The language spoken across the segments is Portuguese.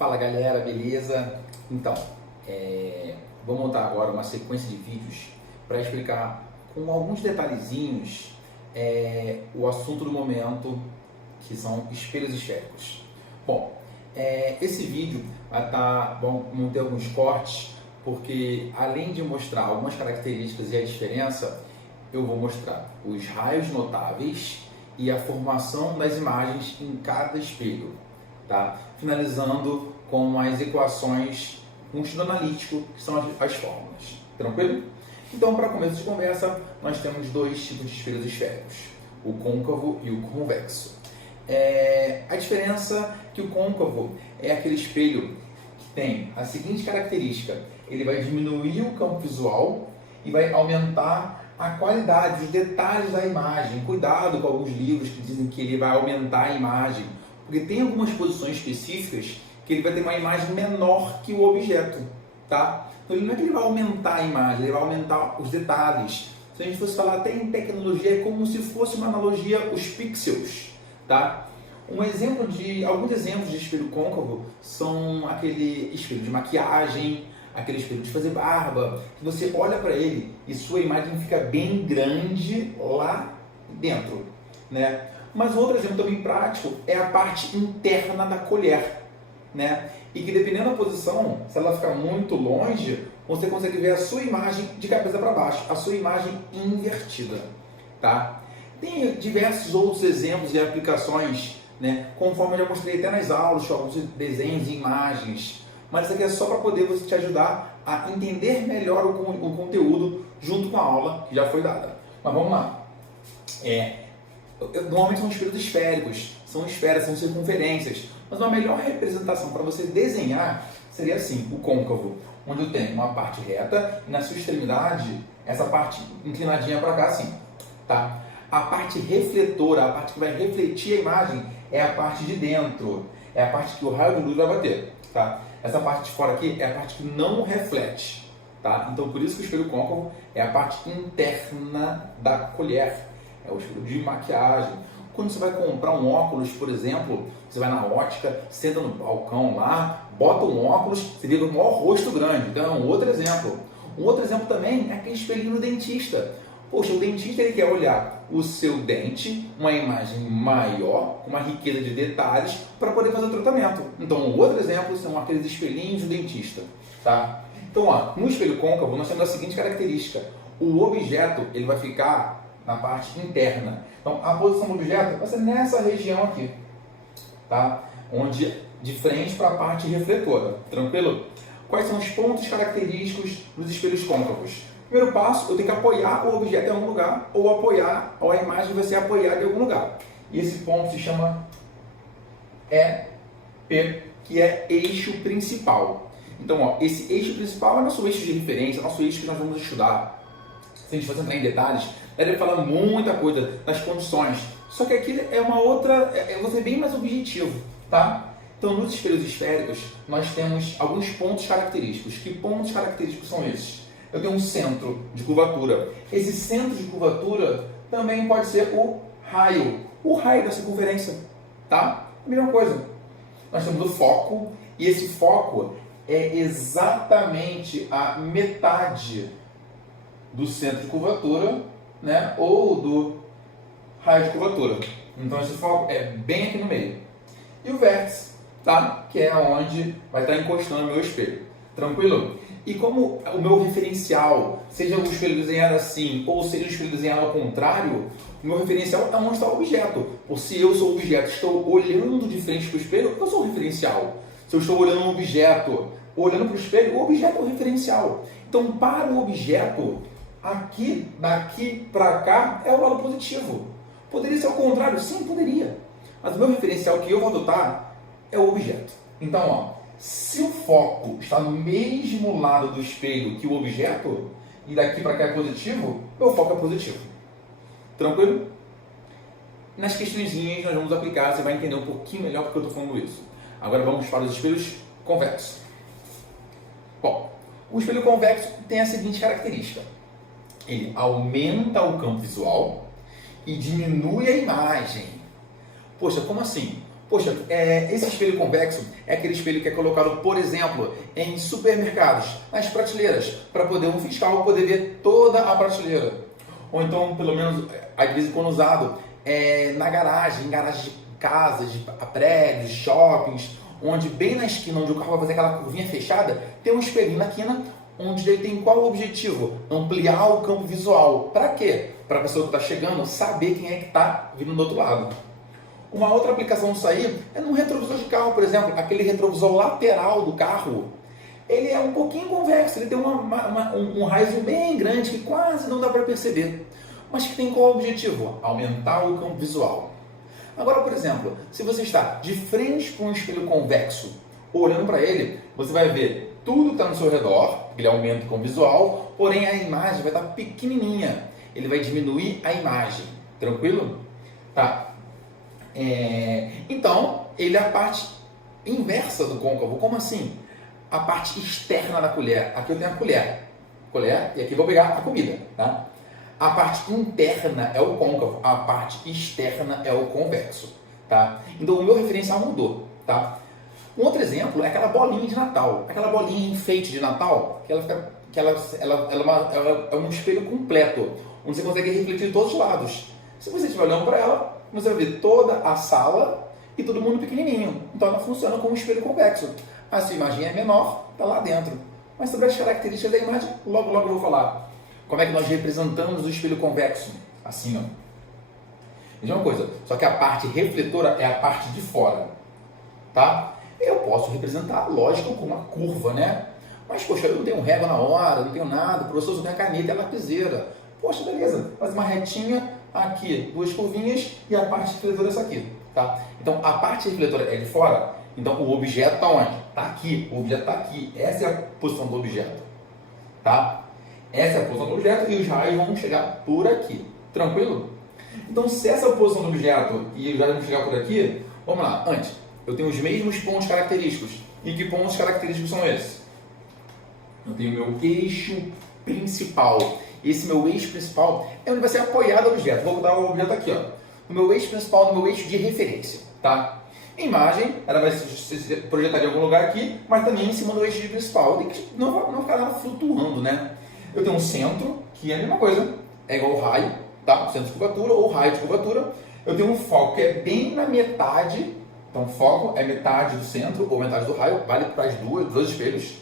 Fala galera, beleza? Então, vou montar agora uma sequência de vídeos para explicar com alguns detalhezinhos o assunto do momento, que são espelhos esféricos. Bom, esse vídeo vão ter alguns cortes, porque além de mostrar algumas características e a diferença, eu vou mostrar os raios notáveis e a formação das imagens em cada espelho, tá? Finalizando com as equações com estudo analítico, que são as fórmulas. Tranquilo? Então, para começo de conversa, nós temos dois tipos de espelhos esféricos, o côncavo e o convexo. A diferença é que o côncavo é aquele espelho que tem a seguinte característica: ele vai diminuir o campo visual e vai aumentar a qualidade, os detalhes da imagem. Cuidado com alguns livros que dizem que ele vai aumentar a imagem, porque tem algumas posições específicas que ele vai ter uma imagem menor que o objeto, tá? Então ele não é que ele vai aumentar a imagem, ele vai aumentar os detalhes. Se a gente fosse falar até em tecnologia, é como se fosse uma analogia os pixels, tá? Alguns exemplos de espelho côncavo são aquele espelho de maquiagem, aquele espelho de fazer barba, que você olha para ele e sua imagem fica bem grande lá dentro, né? Mas outro exemplo também prático é a parte interna da colher, né? E que dependendo da posição, se ela ficar muito longe, você consegue ver a sua imagem de cabeça para baixo, a sua imagem invertida, tá? Tem diversos outros exemplos e aplicações, né? Conforme eu já mostrei até nas aulas, com alguns desenhos e imagens. Mas isso aqui é só para poder você te ajudar a entender melhor o conteúdo junto com a aula que já foi dada. Mas vamos lá. Normalmente são espelhos esféricos, são esferas, são circunferências. Mas uma melhor representação para você desenhar seria assim: o côncavo, onde eu tenho uma parte reta e na sua extremidade essa parte inclinadinha para cá assim, tá? A parte refletora, a parte que vai refletir a imagem, é a parte de dentro, é a parte que o raio de luz vai bater, tá? Essa parte de fora aqui é a parte que não reflete, tá? Então por isso que o espelho côncavo é a parte interna da colher, é o espelho de maquiagem. Quando você vai comprar um óculos, por exemplo, você vai na ótica, senta no balcão lá, bota um óculos, você vê o maior rosto grande. Então é um outro exemplo. Um outro exemplo também é aquele espelhinho do dentista. Poxa, o dentista ele quer olhar o seu dente, uma imagem maior, com uma riqueza de detalhes, para poder fazer o tratamento. Então, um outro exemplo são aqueles espelhinhos do dentista, tá? Então, ó, no espelho côncavo, nós temos a seguinte característica: o objeto ele vai ficar na parte interna. Então, a posição do objeto vai ser nessa região aqui, tá? Onde, de frente para a parte refletora, tranquilo? Quais são os pontos característicos dos espelhos côncavos? Primeiro passo, eu tenho que apoiar o objeto em algum lugar, ou a imagem vai ser apoiada em algum lugar. E esse ponto se chama EP, que é eixo principal. Então, ó, esse eixo principal é nosso eixo de referência, nosso eixo que nós vamos estudar. Se a gente for entrar em detalhes, deve falar muita coisa das condições. Só que aqui é uma outra, vou ser bem mais objetivo, tá? Então, nos espelhos esféricos, nós temos alguns pontos característicos. Que pontos característicos são esses? Eu tenho um centro de curvatura. Esse centro de curvatura também pode ser o raio da circunferência, tá? A mesma coisa. Nós temos o foco, e esse foco é exatamente a metade do centro de curvatura, né? Ou do raio de curvatura. Então esse foco é bem aqui no meio. E o vértice, tá? Que é onde vai estar encostando o meu espelho. Tranquilo? E como o meu referencial, seja o espelho desenhado assim, ou seja o espelho desenhado ao contrário, o meu referencial é onde está o objeto. Ou se eu sou o objeto, estou olhando de frente para o espelho, eu sou o referencial. Se eu estou olhando um objeto, olhando para o espelho, o objeto é o referencial. Então, para o objeto, daqui para cá, é o lado positivo. Poderia ser o contrário? Sim, poderia. Mas o meu referencial que eu vou adotar é o objeto. Então, ó, se o foco está no mesmo lado do espelho que o objeto, e daqui para cá é positivo, meu foco é positivo. Tranquilo? Nas questõezinhas nós vamos aplicar, você vai entender um pouquinho melhor porque eu estou falando isso. Agora vamos para os espelhos convexos. Bom, o espelho convexo tem a seguinte característica: ele aumenta o campo visual e diminui a imagem. Poxa, como assim? Poxa, esse espelho convexo é aquele espelho que é colocado, por exemplo, em supermercados, nas prateleiras, para poder um fiscal poder ver toda a prateleira. Ou então, pelo menos, às vezes quando usado, na garagem, em garagens de casas, de prédios, de shoppings, onde bem na esquina onde o carro vai fazer aquela curvinha fechada, tem um espelhinho na quina, onde ele tem qual objetivo? Ampliar o campo visual. Para quê? Para a pessoa que está chegando saber quem é que está vindo do outro lado. Uma outra aplicação disso aí é no retrovisor de carro, por exemplo, aquele retrovisor lateral do carro. Ele é um pouquinho convexo, ele tem um raio bem grande que quase não dá para perceber. Mas que tem qual objetivo? Aumentar o campo visual. Agora, por exemplo, se você está de frente para um espelho convexo, olhando para ele, você vai ver tudo que está no seu redor, ele aumenta o campo visual, porém a imagem vai estar pequenininha. Ele vai diminuir a imagem. Tranquilo? Tá. Então, ele é a parte inversa do côncavo. Como assim? A parte externa da colher. Aqui eu tenho a colher, e aqui eu vou pegar a comida, tá? A parte interna é o côncavo, a parte externa é o convexo, tá? Então o meu referencial mudou, tá? Um outro exemplo é aquela bolinha de Natal, aquela bolinha enfeite de Natal, ela é um espelho completo, onde você consegue refletir de todos os lados. Se você estiver olhando para ela, você vai ver toda a sala e todo mundo pequenininho. Então ela funciona como um espelho convexo. A sua imagem é menor, está lá dentro. Mas sobre as características da imagem, logo eu vou falar. Como é que nós representamos o espelho convexo? Assim, ó. Veja uma coisa, só que a parte refletora é a parte de fora, tá? Eu posso representar, lógico, com uma curva, né? Mas, poxa, eu não tenho régua na hora, não tenho nada, o professor só tem a caneta e a lapiseira. Poxa, beleza, faz uma retinha aqui, duas curvinhas e a parte refletora é essa aqui, tá? Então, a parte refletora é de fora, então o objeto está onde? Está aqui, o objeto está aqui, essa é a posição do objeto, tá? Essa é a posição do objeto e os raios vão chegar por aqui, tranquilo? Então, se essa é a posição do objeto e os raios vão chegar por aqui, vamos lá, antes, eu tenho os mesmos pontos característicos. E que pontos característicos são esses? Eu tenho o meu eixo principal. Esse meu eixo principal é onde vai ser apoiado o objeto. Vou botar o objeto aqui, ó. No meu eixo principal, no meu eixo de referência, tá? A imagem, ela vai se projetar em algum lugar aqui, mas também em cima do eixo principal. Tem que não ficar nada flutuando, né? Eu tenho um centro, que é a mesma coisa, é igual ao raio, tá? O centro de curvatura ou raio de curvatura. Eu tenho um foco que é bem na metade, então foco é metade do centro ou metade do raio, vale para os dois espelhos.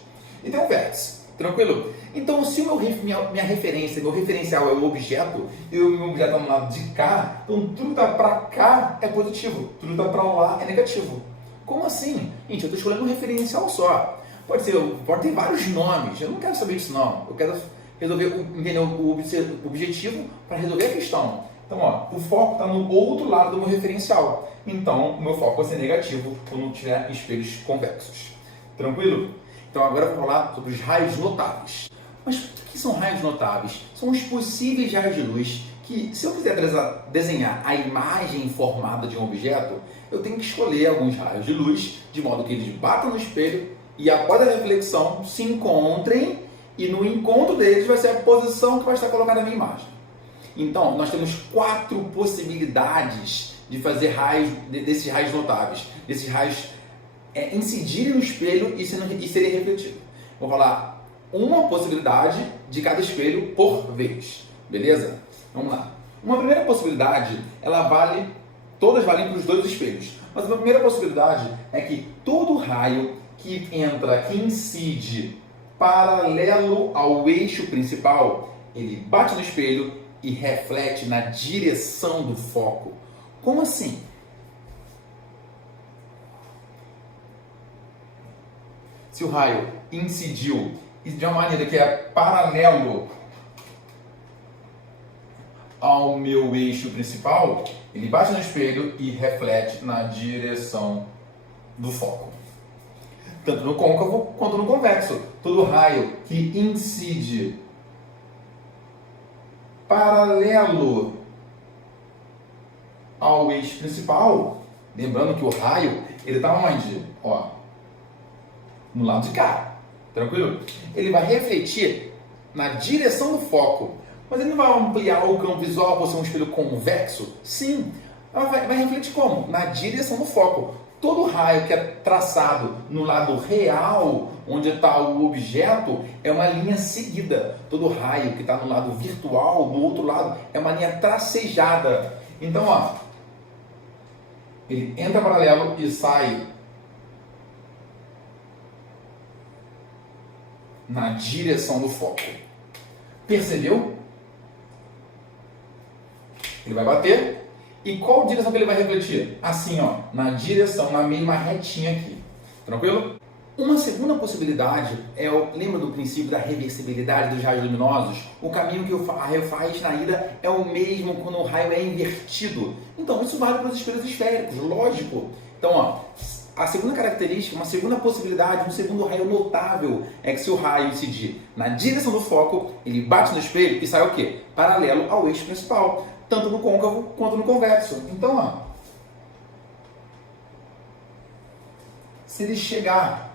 E tem um vértice, tranquilo? Então, se minha referência, meu referencial é o objeto, e o meu objeto está no lado de cá, então tudo que está para cá é positivo, tudo que está para lá é negativo. Como assim? Gente, eu estou escolhendo um referencial só. Pode ter vários nomes, eu não quero saber disso não. Eu quero resolver o objetivo para resolver a questão. Então, ó, o foco está no outro lado do meu referencial. Então, o meu foco vai ser negativo quando tiver espelhos convexos. Tranquilo? Então, agora eu vou falar sobre os raios notáveis. Mas o que são raios notáveis? São os possíveis raios de luz que, se eu quiser desenhar a imagem formada de um objeto, eu tenho que escolher alguns raios de luz, de modo que eles batam no espelho e após a reflexão se encontrem e no encontro deles vai ser a posição que vai estar colocada na minha imagem. Então, nós temos 4 possibilidades de fazer desses raios notáveis, desses raios incidirem no espelho e serem refletidos. Vou falar uma possibilidade de cada espelho por vez, beleza? Vamos lá. Uma primeira possibilidade, todas valem para os dois espelhos, mas uma primeira possibilidade é que todo raio que incide paralelo ao eixo principal, ele bate no espelho e reflete na direção do foco. Como assim? Se o raio incidiu de uma maneira que é paralelo ao meu eixo principal, ele bate no espelho e reflete na direção do foco. Tanto no côncavo quanto no convexo. Todo raio que incide paralelo ao eixo principal, lembrando que o raio, ele está onde? Ó, no lado de cá, tranquilo? Ele vai refletir na direção do foco, mas ele não vai ampliar o campo visual por ser um espelho convexo? Sim, Ela vai refletir como? Na direção do foco. Todo raio que é traçado no lado real, onde está o objeto, é uma linha seguida. Todo raio que está no lado virtual, do outro lado, é uma linha tracejada. Então, ó, ele entra paralelo e sai na direção do foco. Percebeu? Ele vai bater. E qual direção que ele vai refletir? Assim, ó, na direção, na mesma retinha aqui. Tranquilo? Uma segunda possibilidade é lembra do princípio da reversibilidade dos raios luminosos? O caminho que o raio faz na ida é o mesmo quando o raio é invertido. Então, isso vale para os espelhos esféricos, lógico. Então, ó, a segunda característica, uma segunda possibilidade, um segundo raio notável é que se o raio incidir na direção do foco, ele bate no espelho e sai o quê? Paralelo ao eixo principal, tanto no côncavo quanto no convexo. Então, ó, se ele chegar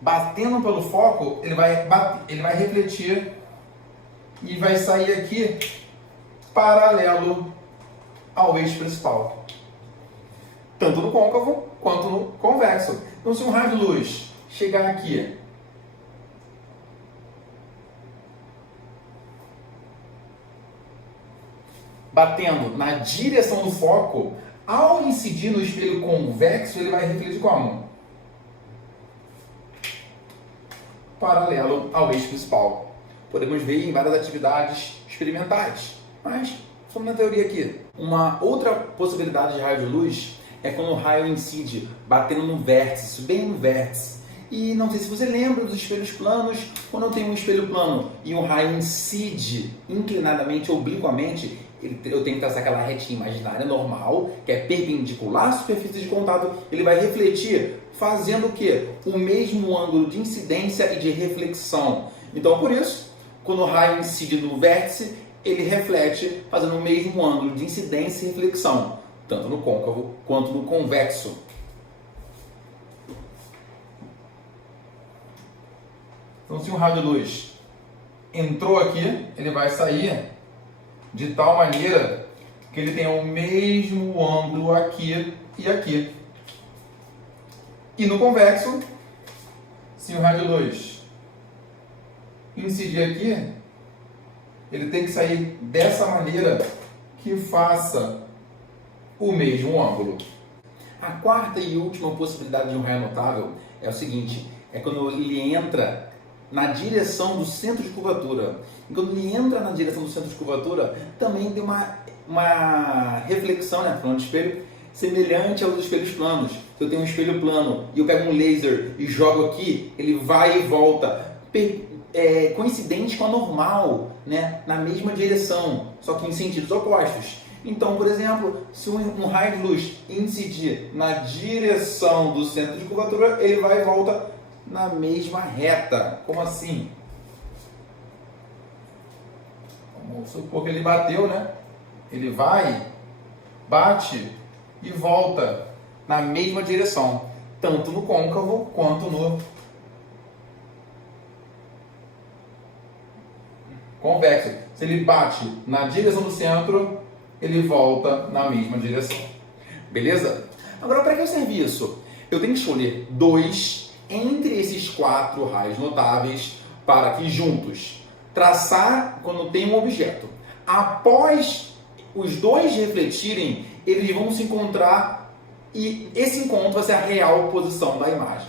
batendo pelo foco, ele vai refletir e vai sair aqui paralelo ao eixo principal, tanto no côncavo quanto no convexo. Então, se um raio de luz chegar aqui batendo na direção do foco, ao incidir no espelho convexo, ele vai refletir como? Paralelo ao eixo principal. Podemos ver em várias atividades experimentais, mas somos na teoria aqui. Uma outra possibilidade de raio de luz é quando o raio incide batendo no vértice, bem no vértice. E não sei se você lembra dos espelhos planos, quando eu tenho um espelho plano e um raio incide inclinadamente, obliquamente, eu tenho que traçar aquela retinha imaginária normal, que é perpendicular à superfície de contato, ele vai refletir fazendo o quê? O mesmo ângulo de incidência e de reflexão. Então, por isso, quando o raio incide no vértice, ele reflete fazendo o mesmo ângulo de incidência e reflexão, tanto no côncavo quanto no convexo. Então, se um raio de luz entrou aqui, ele vai sair de tal maneira que ele tenha o mesmo ângulo aqui e aqui. E no convexo, se o raio de luz incidir aqui, ele tem que sair dessa maneira que faça o mesmo ângulo. A quarta e última possibilidade de um raio notável é o seguinte, é quando ele entra na direção do centro de curvatura. E quando ele entra na direção do centro de curvatura, também tem uma reflexão, né, falando de espelho, semelhante aos espelhos planos. Se eu tenho um espelho plano e eu pego um laser e jogo aqui, ele vai e volta, coincidente com a normal, né, na mesma direção, só que em sentidos opostos. Então, por exemplo, se um raio de luz incidir na direção do centro de curvatura, ele vai e volta na mesma reta. Como assim? Vamos supor que ele bateu, né? Ele vai, bate e volta na mesma direção, tanto no côncavo quanto no convexo. Se ele bate na direção do centro, ele volta na mesma direção. Beleza? Agora, para que serve isso? Eu tenho que escolher dois entre esses 4 raios notáveis para que juntos traçar quando tem um objeto. Após os dois refletirem, eles vão se encontrar e esse encontro vai ser a real posição da imagem.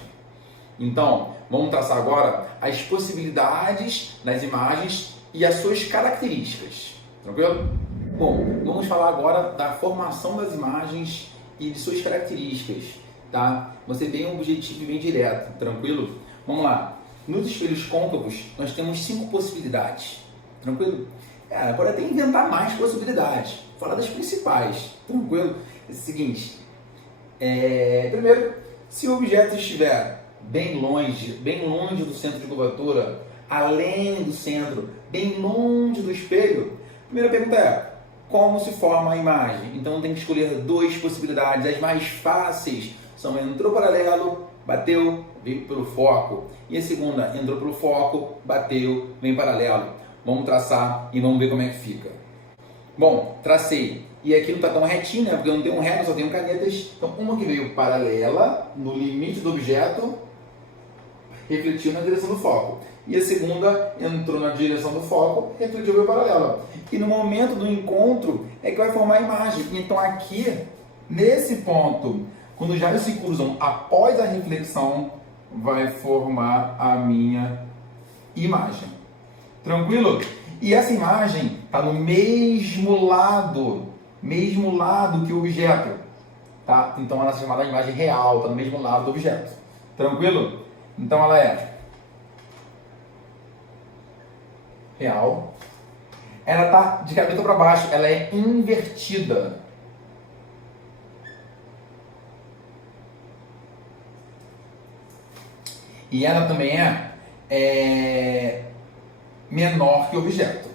Então, vamos traçar agora as possibilidades das imagens e as suas características. Tranquilo? Bom, vamos falar agora da formação das imagens e de suas características. Tá? Vou ser bem objetivo e bem direto, tranquilo? Vamos lá. Nos espelhos côncavos, nós temos 5 possibilidades, tranquilo? Pode até inventar mais possibilidades, falar das principais, tranquilo? É o seguinte, primeiro, se o objeto estiver bem longe do centro de curvatura, além do centro, bem longe do espelho, a primeira pergunta é, como se forma a imagem? Então tem que escolher 2 possibilidades, as mais fáceis são entrou paralelo, bateu, veio pelo foco. E a segunda, entrou pelo foco, bateu, vem paralelo. Vamos traçar e vamos ver como é que fica. Bom, tracei. E aqui não está tão retinho, né? Porque eu não tenho um reto, só tenho canetas. Então, uma que veio paralela, no limite do objeto, refletiu na direção do foco. E a segunda entrou na direção do foco, refletiu veio paralela. E no momento do encontro é que vai formar a imagem. Então, aqui, nesse ponto, quando os raios se cruzam após a reflexão, vai formar a minha imagem. Tranquilo? E essa imagem está no mesmo lado que o objeto, tá? Então ela é chamada de imagem real, está no mesmo lado do objeto. Tranquilo? Então ela é real. Ela está de cabeça para baixo, ela é invertida. E ela também é menor que o objeto.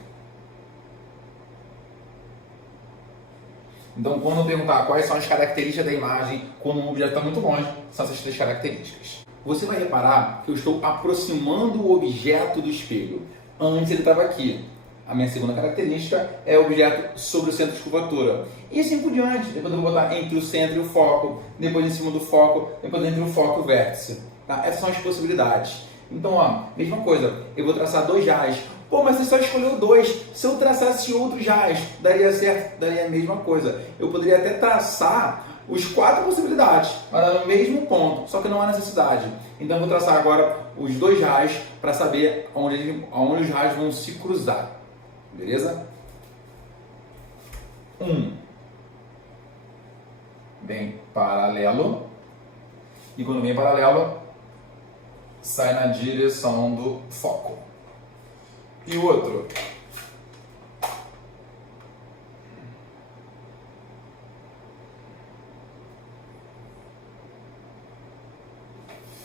Então, quando eu perguntar quais são as características da imagem quando um objeto está muito longe, são essas três características. Você vai reparar que eu estou aproximando o objeto do espelho. Antes ele estava aqui. A minha segunda característica é o objeto sobre o centro de curvatura. E assim por diante. Depois eu vou botar entre o centro e o foco, depois em cima do foco, depois entre o foco e o vértice. Tá? Essas são as possibilidades. Então, ó, mesma coisa. Eu vou traçar dois raios. Pô, mas você só escolheu dois. Se eu traçasse outros raios, daria certo? Daria a mesma coisa. Eu poderia até traçar os quatro possibilidades, para no mesmo ponto, só que não há necessidade. Então, eu vou traçar agora os dois raios para saber onde os raios vão se cruzar. Beleza? Vem paralelo. E quando vem paralelo, sai na direção do foco. E o outro?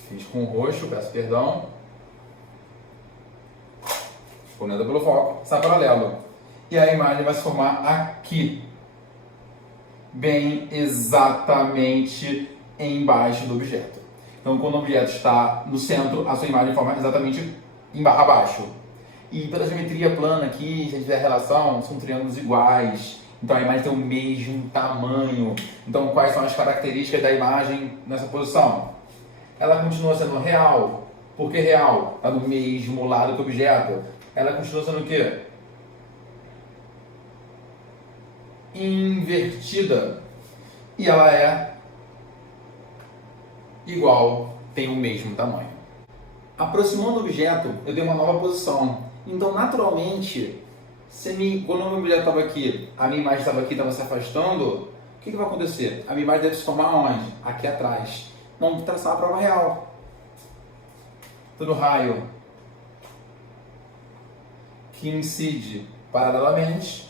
Fiz com roxo, peço perdão. Corneta pelo foco, sai paralelo. E a imagem vai se formar aqui. Bem exatamente embaixo do objeto. Então, quando o objeto está no centro, a sua imagem forma exatamente abaixo. E pela geometria plana aqui, se a gente tiver relação, são triângulos iguais. Então, a imagem tem o mesmo tamanho. Então, quais são as características da imagem nessa posição? Ela continua sendo real. Por que real? Está do mesmo lado que o objeto. Ela continua sendo o quê? Invertida. E ela é igual, tem o mesmo tamanho. Aproximando o objeto, eu dei uma nova posição. Então, naturalmente, quando o meu objeto estava aqui, a minha imagem estava aqui, estava se afastando, o que vai acontecer? A minha imagem deve se formar onde? Aqui atrás. Vamos traçar a prova real. Todo raio que incide paralelamente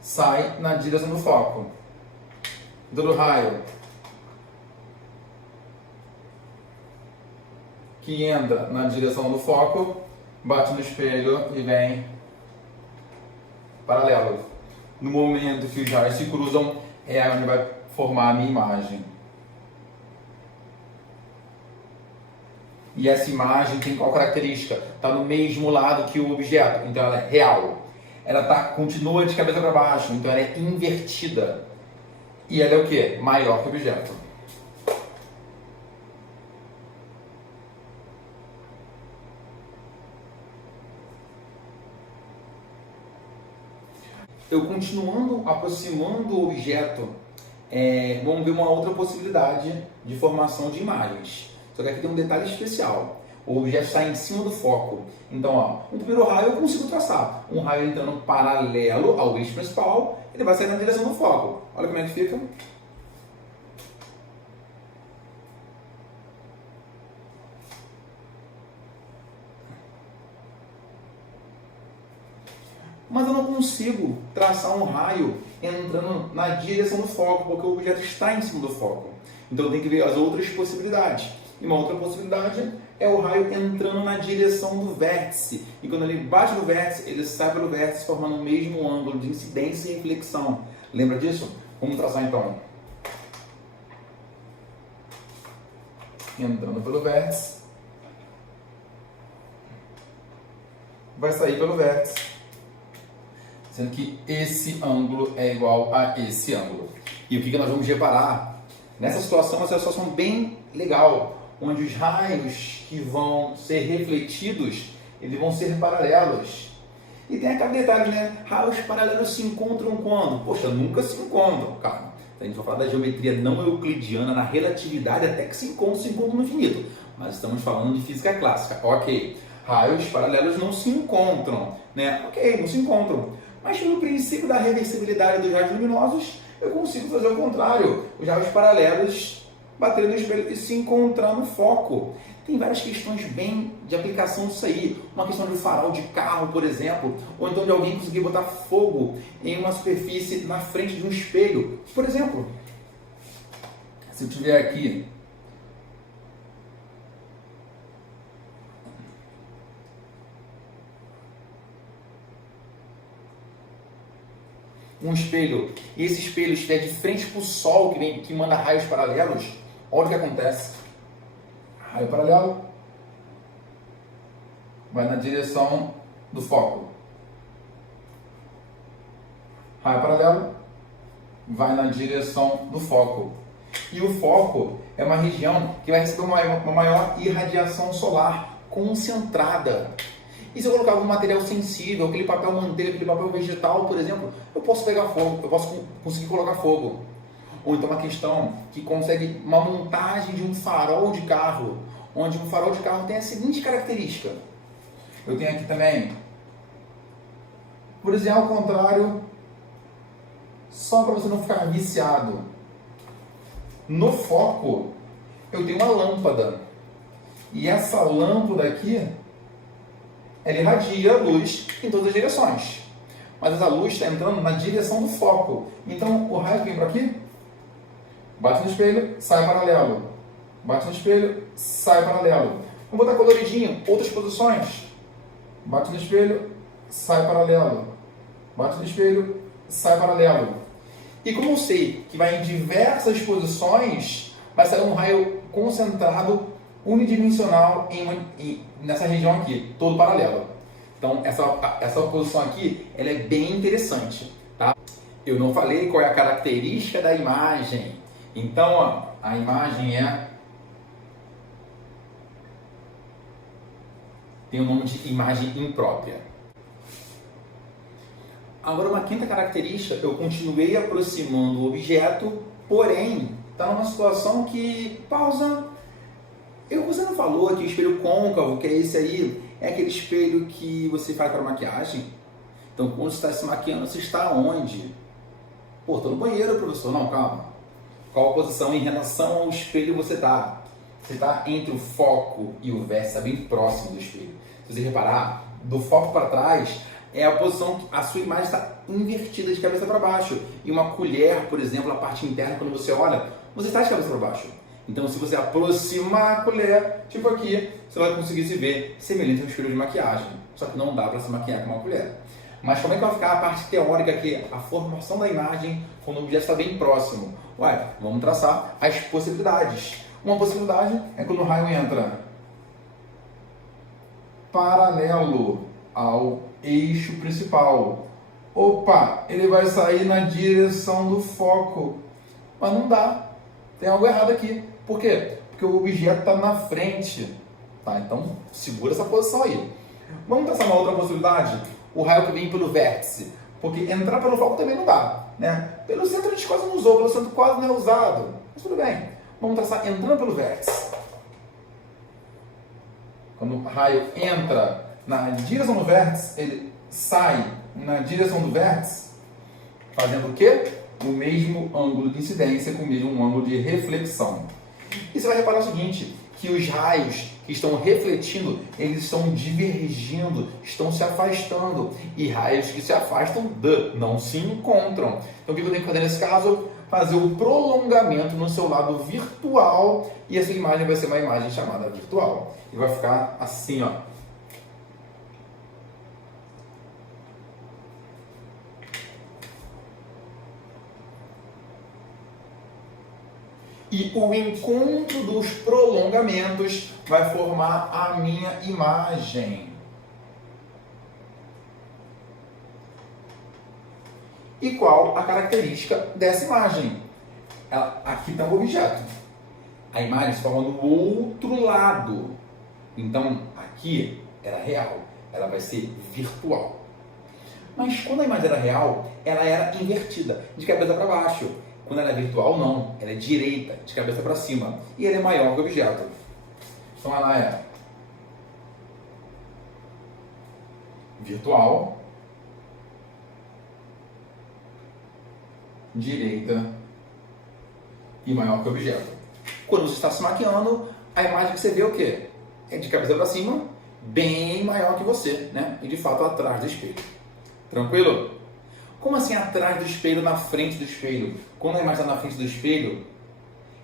sai na direção do foco. Todo raio que entra na direção do foco bate no espelho e vem paralelo. No momento que os raios se cruzam, é onde vai formar a minha imagem. E essa imagem tem qual característica? Está no mesmo lado que o objeto, então ela é real. Ela continua de cabeça para baixo, então ela é invertida. E ela é o quê? Maior que o objeto. Eu continuando aproximando o objeto, vamos ver uma outra possibilidade de formação de imagens. Só que aqui tem um detalhe especial. O objeto está em cima do foco. Então, ó, o primeiro raio eu consigo traçar. Um raio entrando paralelo ao eixo principal, ele vai sair na direção do foco. Olha como é que fica. Mas eu não consigo traçar um raio entrando na direção do foco, porque o objeto está em cima do foco. Então eu tenho que ver as outras possibilidades. E uma outra possibilidade é o raio entrando na direção do vértice. E quando ele bate no vértice, ele sai pelo vértice formando o mesmo ângulo de incidência e reflexão. Lembra disso? Vamos traçar então. Entrando pelo vértice. Vai sair pelo vértice. sendo que esse ângulo é igual a esse ângulo. E o que nós vamos reparar? Nessa situação, essa é uma situação bem legal, onde os raios que vão ser refletidos, eles vão ser paralelos. E tem aquele detalhe, né? Raios paralelos se encontram quando? Poxa, nunca se encontram. Calma, a gente vai falar da geometria não euclidiana, na relatividade, até que se encontram no infinito. Mas estamos falando de física clássica. Ok, raios paralelos não se encontram, né? Ok, não se encontram. Mas pelo princípio da reversibilidade dos raios luminosos, eu consigo fazer o contrário. Os raios paralelos baterem no espelho e se encontrar no foco. Tem várias questões bem de aplicação disso aí. Uma questão de um farol de carro, por exemplo, ou então de alguém conseguir botar fogo em uma superfície na frente de um espelho. Por exemplo, se eu tiver aqui um espelho e esse espelho estiver de frente para o sol que manda raios paralelos, olha o que acontece. Raio paralelo vai na direção do foco. Raio paralelo vai na direção do foco. E o foco é uma região que vai receber uma maior irradiação solar concentrada. E se eu colocar um material sensível, aquele papel manteiga, aquele papel vegetal, por exemplo, eu posso pegar fogo, eu posso conseguir colocar fogo. Ou então uma questão que consegue uma montagem de um farol de carro, onde um farol de carro tem a seguinte característica. Eu tenho aqui também, por exemplo, ao contrário, só para você não ficar viciado. No foco, eu tenho uma lâmpada. E essa lâmpada aqui, ela irradia luz em todas as direções. Mas essa luz está entrando na direção do foco. Então, o raio que vem para aqui, bate no espelho, sai paralelo. Bate no espelho, sai paralelo. Vamos botar coloridinho, outras posições. Bate no espelho, sai paralelo. Bate no espelho, sai paralelo. E como eu sei que vai em diversas posições, vai sair um raio concentrado, unidimensional nessa região aqui, todo paralelo. Então, essa posição aqui, ela é bem interessante, tá? Eu não falei qual é a característica da imagem. Então, ó, a imagem tem o nome de imagem imprópria. Agora, uma quinta característica, eu continuei aproximando o objeto, porém, está numa situação que pausa. Você não falou aqui o espelho côncavo, que é esse aí, é aquele espelho que você faz para maquiagem? Então, quando você está se maquiando, você está onde? Pô, estou no banheiro, professor. Não, calma. Qual a posição em relação ao espelho você está? Você está entre o foco e o vértice, está bem próximo do espelho. Se você reparar, do foco para trás é a posição que a sua imagem está invertida de cabeça para baixo. E uma colher, por exemplo, a parte interna, quando você olha, você está de cabeça para baixo. Então, se você aproximar a colher, tipo aqui, você vai conseguir se ver semelhante a um espelho de maquiagem. Só que não dá para se maquiar com uma colher. Mas como é que vai ficar a parte teórica aqui? A formação da imagem quando o objeto está bem próximo. Ué, vamos traçar as possibilidades. Uma possibilidade é quando o raio entra paralelo ao eixo principal. Opa, ele vai sair na direção do foco. Mas não dá. Tem algo errado aqui. Por quê? Porque o objeto está na frente. Tá? Então, segura essa posição aí. Vamos traçar uma outra possibilidade? O raio que vem pelo vértice. Porque entrar pelo foco também não dá. Né? Pelo centro a gente quase não usou, pelo centro quase não é usado. Mas tudo bem. Vamos traçar entrando pelo vértice. Quando o raio entra na direção do vértice, ele sai na direção do vértice, fazendo o quê? O mesmo ângulo de incidência com o mesmo ângulo de reflexão. E você vai reparar o seguinte, que os raios que estão refletindo, eles estão divergindo, estão se afastando. E raios que se afastam, não se encontram. Então o que eu tenho que fazer nesse caso? Fazer o prolongamento no seu lado virtual e essa imagem vai ser uma imagem chamada virtual. E vai ficar assim, ó. E o encontro dos prolongamentos vai formar a minha imagem. E qual a característica dessa imagem? Aqui está o objeto. A imagem se forma no outro lado. Então, aqui era real. Ela vai ser virtual. Mas quando a imagem era real, ela era invertida, de cabeça para baixo. Quando ela é virtual, não. Ela é direita, de cabeça para cima. E ela é maior que o objeto. Então ela é virtual, direita e maior que o objeto. Quando você está se maquiando, a imagem que você vê é o quê? É de cabeça para cima, bem maior que você, né? E de fato atrás do espelho. Tranquilo? Como assim atrás do espelho, na frente do espelho? Quando a imagem está na frente do espelho,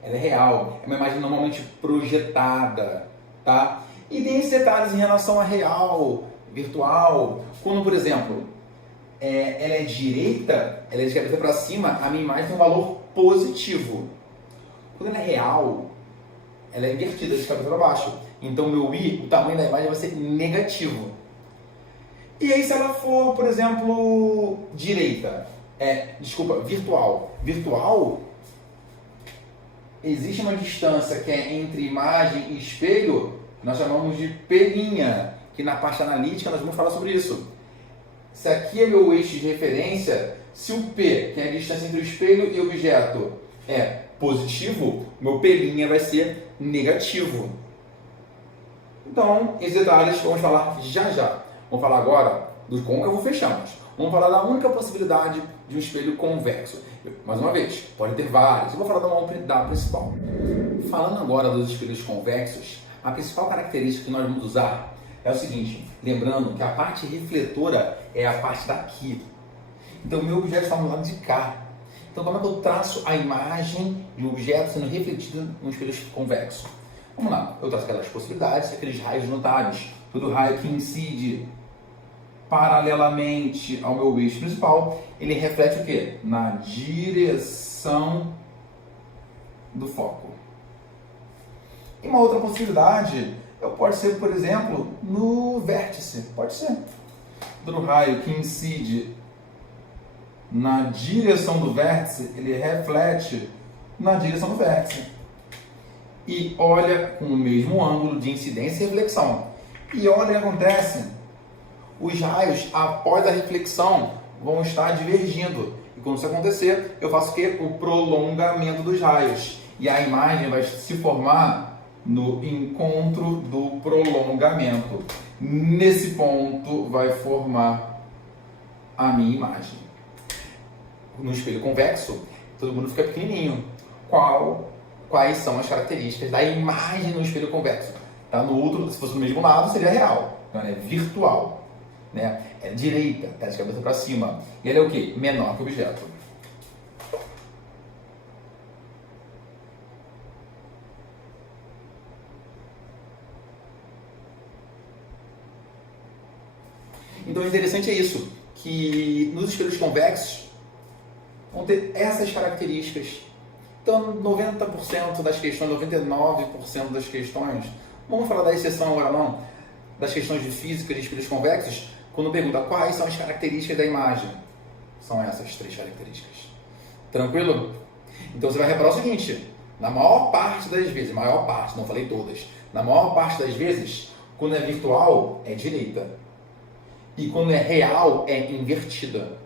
ela é real. É uma imagem normalmente projetada, tá? E tem esses detalhes em relação a real, virtual. Quando, por exemplo, ela é direita, ela é de cabeça para cima, a minha imagem tem um valor positivo. Quando ela é real, ela é invertida, de cabeça para baixo. Então, meu I, o tamanho da imagem vai ser negativo. E aí, se ela for, por exemplo, direita, virtual. Virtual, existe uma distância que é entre imagem e espelho, que nós chamamos de pelinha, que na parte analítica nós vamos falar sobre isso. Se aqui é meu eixo de referência, se o P, que é a distância entre o espelho e o objeto, é positivo, meu pelinha vai ser negativo. Então, esses detalhes vamos falar já já. Vamos falar agora do côncavo, fechamos. Vamos falar da única possibilidade de um espelho convexo. Mais uma vez, pode ter vários. Eu vou falar da principal. Falando agora dos espelhos convexos, a principal característica que nós vamos usar é o seguinte, lembrando que a parte refletora é a parte daqui. Então, o meu objeto está no lado de cá. Então, como é que eu traço a imagem de um objeto sendo refletido no espelho convexo? Vamos lá, eu traço aquelas possibilidades, aqueles raios notáveis. Todo raio que incide paralelamente ao meu eixo principal, ele reflete o quê? Na direção do foco. E uma outra possibilidade pode ser, por exemplo, no vértice. Pode ser. Todo raio que incide na direção do vértice, ele reflete na direção do vértice. E olha com o mesmo ângulo de incidência e reflexão. E olha o que acontece. Os raios, após a reflexão, vão estar divergindo. E quando isso acontecer, eu faço o quê? O prolongamento dos raios. E a imagem vai se formar no encontro do prolongamento. Nesse ponto vai formar a minha imagem. No espelho convexo, todo mundo fica pequenininho. Quais são as características da imagem no espelho convexo? Tá no outro, se fosse no mesmo lado, seria real. Então, é virtual. Né? É direita, tá de cabeça para cima. E ele é o quê? Menor que o objeto. Então, o interessante é isso, que nos espelhos convexos vão ter essas características. Então, 90% das questões, 99% das questões, vamos falar da exceção agora não, das questões de física de espelhos convexos, quando pergunta quais são as características da imagem, são essas 3 características. Tranquilo? Então você vai reparar o seguinte, na maior parte das vezes, maior parte, não falei todas, na maior parte das vezes, quando é virtual, é direita. E quando é real, é invertida.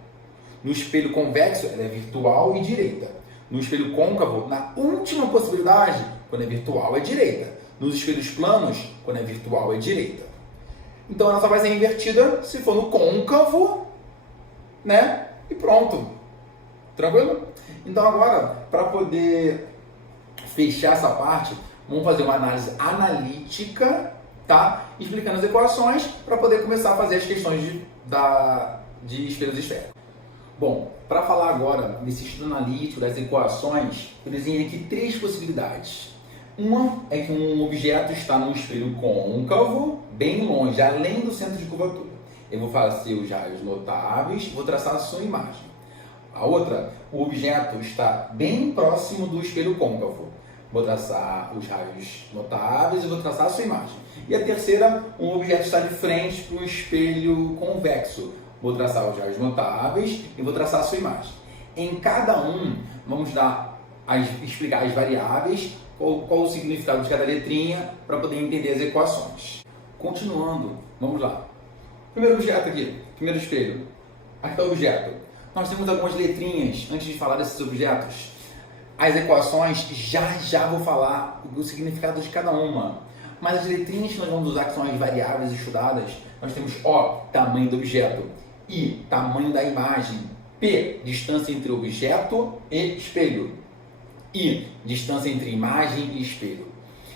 No espelho convexo, ela é virtual e direita. No espelho côncavo, na última possibilidade, quando é virtual, é direita. Nos espelhos planos, quando é virtual, é direita. Então ela só vai ser invertida se for no côncavo, né? E pronto. Tranquilo? Então agora, para poder fechar essa parte, vamos fazer uma análise analítica, tá? Explicando as equações para poder começar a fazer as questões de espelhos esféricos. Bom, para falar agora desse estudo analítico, das equações, eu desenhei aqui 3 possibilidades. Uma é que um objeto está num espelho côncavo, bem longe, além do centro de curvatura. Eu vou fazer os raios notáveis, vou traçar a sua imagem. A outra, o objeto está bem próximo do espelho côncavo. Vou traçar os raios notáveis e vou traçar a sua imagem. E a terceira, um objeto está de frente para um espelho convexo. Vou traçar os raios notáveis e vou traçar a sua imagem. Em cada um, vamos explicar as variáveis, qual o significado de cada letrinha, para poder entender as equações. Continuando, vamos lá. Primeiro objeto aqui, primeiro espelho. Aqui está o objeto. Nós temos algumas letrinhas, antes de falar desses objetos. As equações, já vou falar o significado de cada uma. Mas as letrinhas que nós vamos usar, que são as variáveis estudadas, nós temos O, tamanho do objeto, I, tamanho da imagem, P, distância entre objeto e espelho, I, distância entre imagem e espelho.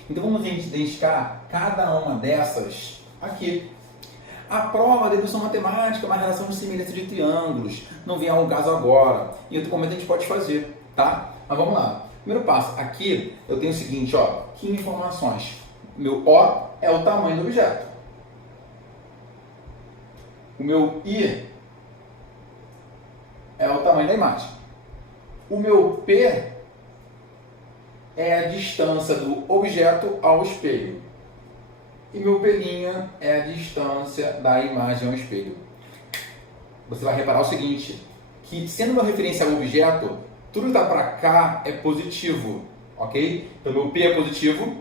Então vamos identificar cada uma dessas aqui. A prova de dedução matemática é uma relação de semelhança de triângulos. Não vem ao caso agora. Em outro momento a gente pode fazer, tá? Mas vamos lá. Primeiro passo. Aqui eu tenho o seguinte, ó. 15 informações. Meu O é o tamanho do objeto. O meu I é o tamanho da imagem. O meu P é a distância do objeto ao espelho. E meu P' é a distância da imagem ao espelho. Você vai reparar o seguinte, que sendo meu referencial ao objeto, tudo que está para cá é positivo, ok? Então meu P é positivo,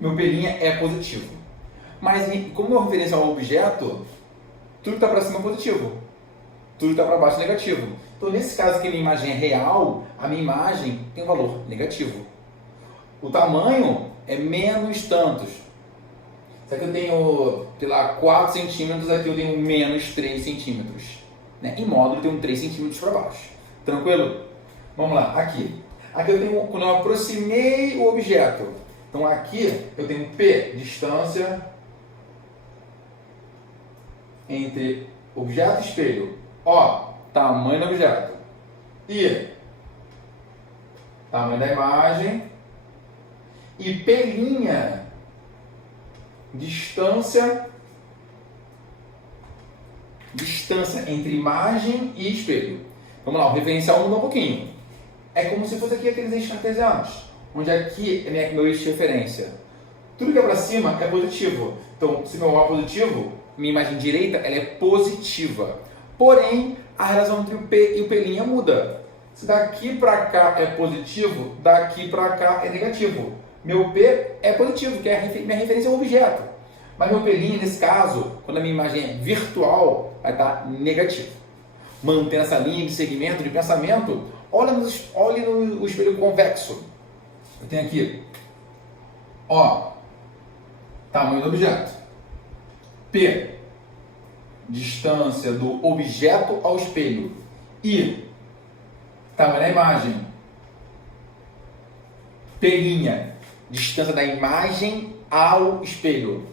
meu P' é positivo. Mas como meu referencial ao objeto, tudo que está para cima é positivo, tudo que está para baixo é negativo. Então nesse caso que a minha imagem é real, a minha imagem tem um valor negativo. O tamanho é menos tantos. Se aqui eu tenho, sei lá, 4 centímetros, aqui eu tenho menos 3 centímetros. Né? Em módulo eu tenho 3 centímetros para baixo. Tranquilo? Vamos lá, aqui. Aqui eu tenho, quando eu aproximei o objeto. Então aqui eu tenho P, distância entre objeto e espelho. O, tamanho do objeto. I, tamanho da imagem. E P', distância entre imagem e espelho. Vamos lá, o referencial muda um pouquinho. É como se fosse aqui aqueles eixos cartesianos, onde aqui é meu eixo de referência. Tudo que é para cima é positivo. Então, se meu O é positivo, minha imagem direita ela é positiva. Porém, a relação entre o P e o P' muda. Se daqui para cá é positivo, daqui para cá é negativo. Meu P é positivo, que é minha referência ao objeto. Mas meu P', nesse caso, quando a minha imagem é virtual, vai estar negativo. Mantendo essa linha de segmento, de pensamento, olhe no espelho convexo. Eu tenho aqui, O, tamanho do objeto. P, distância do objeto ao espelho. I, tamanho da imagem. P', distância da imagem ao espelho.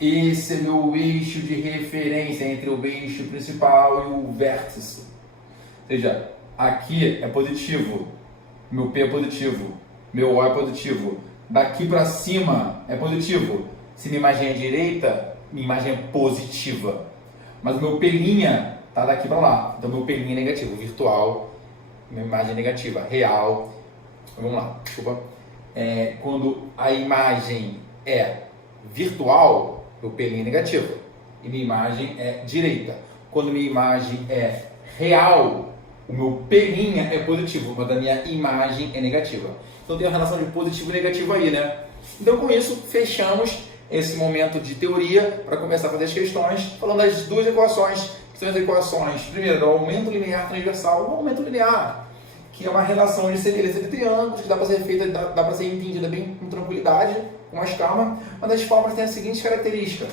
Esse é meu eixo de referência entre o eixo principal e o vértice. Ou seja, aqui é positivo, meu P é positivo, meu O é positivo. Daqui para cima é positivo. Se minha imagem é direita, minha imagem é positiva. Mas o meu P' está daqui para lá. Então meu P' é negativo, virtual, minha imagem é negativa, real. Vamos lá, desculpa. Quando a imagem é virtual, meu P' é negativo e minha imagem é direita. Quando minha imagem é real, o meu P' é positivo, mas a minha imagem é negativa. Então tem uma relação de positivo e negativo aí, né? Então com isso fechamos esse momento de teoria para começar a fazer as questões, falando das duas equações, que são as equações, primeiro, do aumento linear transversal e o aumento linear, que é uma relação de semelhança de triângulos, que dá para ser feita, dá para ser entendida bem com tranquilidade, com mais calma, mas as fórmulas têm as seguintes características.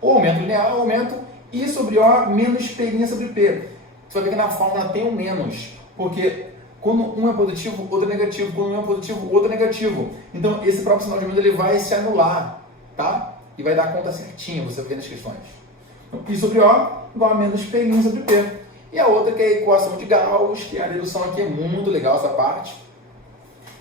O aumento linear, o aumento, I sobre O menos P' sobre P. Você vai ver que na fórmula tem um menos, porque quando um é positivo, outro é negativo, quando um é positivo, outro é negativo. Então esse próprio sinal de menos ele vai se anular, tá? E vai dar conta certinha, você vai ver nas questões. Então, I sobre O igual a menos P' sobre P. E a outra que é a equação de Gauss, que a dedução aqui é muito legal essa parte,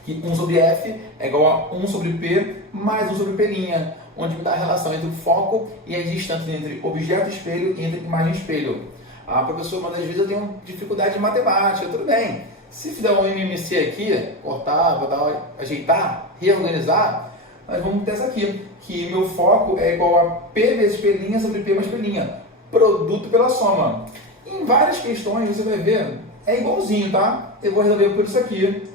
que 1 sobre F é igual a 1 sobre P mais 1 sobre P', onde me dá a relação entre o foco e as distâncias entre objeto espelho e entre imagem espelho. Ah, professor, mas às vezes eu tenho dificuldade em matemática, tudo bem. Se fizer um MMC aqui, cortar, botar, ajeitar, reorganizar, nós vamos ter essa aqui, que meu foco é igual a P vezes P' sobre P mais P', produto pela soma. Em várias questões você vai ver, é igualzinho, tá? Eu vou resolver por isso aqui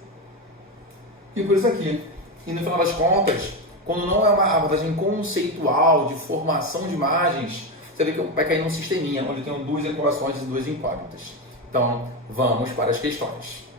e por isso aqui. E no final das contas, quando não é uma abordagem conceitual de formação de imagens, você vê que vai cair num sisteminha, onde eu tenho duas equações e duas incógnitas. Então, vamos para as questões.